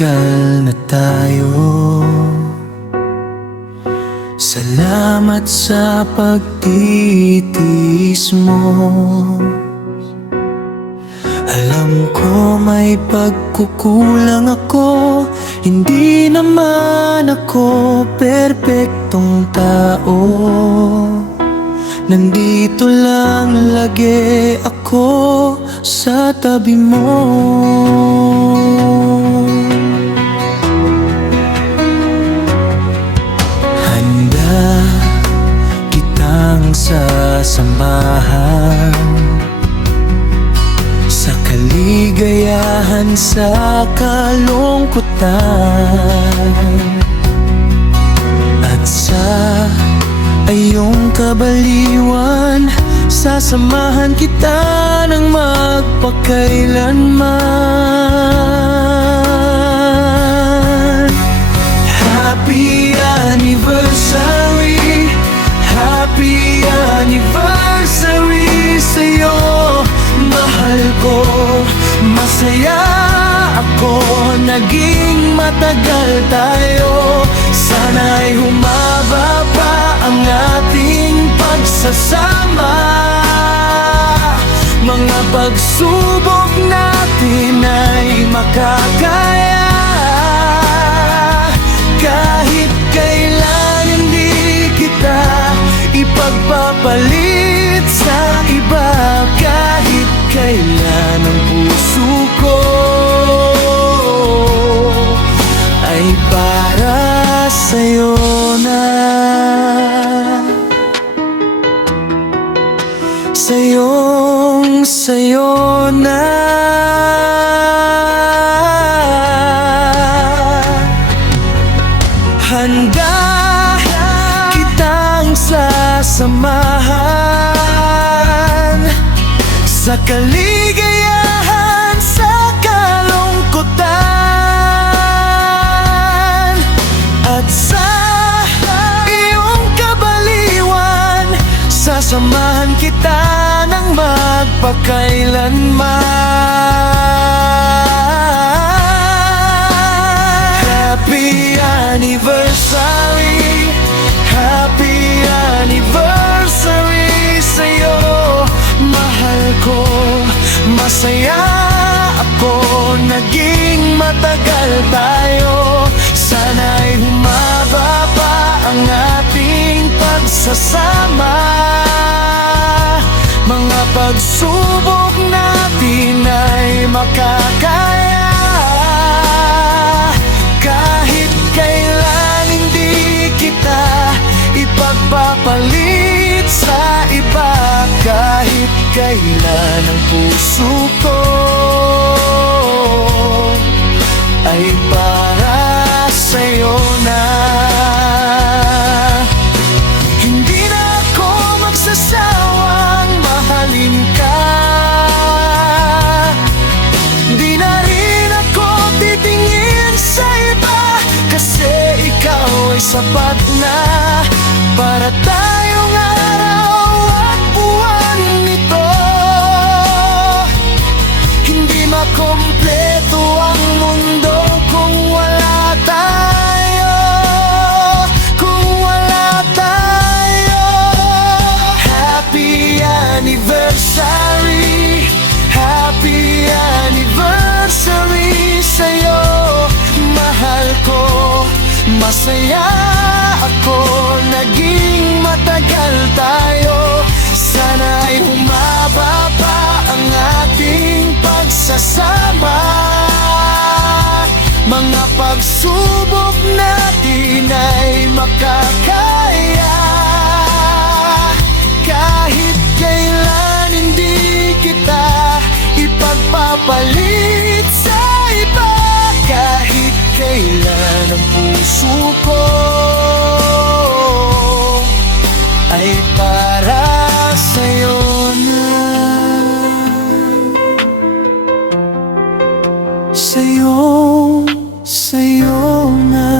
matagal na tayo. Salamat sa pagtitiis mo. Alam ko may pagkukulang ako, hindi naman ako perpektong tao. Nandito lang lagi ako sa tabi mo. Handa kitang sasamahan sa kaligayahan, sa kalungkutan, at sa iyong kabaliwan. Sasamahan kita ng magpakailanman. Happy anniversary, happy anniversary sa'yo, mahal ko. Masaya ako, naging matagal tayo. Sana'y humaba pa ang ating pagsasama. Mga pagsubok natin ay makakaya. Kahit kailan hindi kita ipagpapalit sa iba. Kahit kailan ang puso ko ay para sa'yo na. Sa'yo na. Handa kitang sasamahan sa kaligayahan, sa kalungkutan, at sa iyong kabaliwan. Sasamahan kita ng magpakailanman. Happy anniversary, happy anniversary sa'yo, mahal ko. Masaya ako, naging matagal tayo. Sana'y humaba pa ang ating pagsasama. Mga pagsubok natin ay makakaya. Kahit kailan hindi kita ipagpapalit sa iba. Kahit kailan ang puso ko ay para sa'yo na. Hindi na ako magsasawang mahalin ka. Di na rin ako titingin sa iba, kasi ikaw ay sapat na para tayong araw at buwan nito. Hindi makompleto ang mundo kung wala tayo, kung wala tayo. Happy anniversary, happy anniversary sa'yo, mahal ko. Masaya ako, naging matagal tayo. Sana'y humaba pa ang ating pagsasama. Mga pagsubok natin ay makakaya. Kahit kailan hindi kita ipagpapalit sa iba. Kahit kailan ang puso ko ay para sa'yo na. Sa'yo na.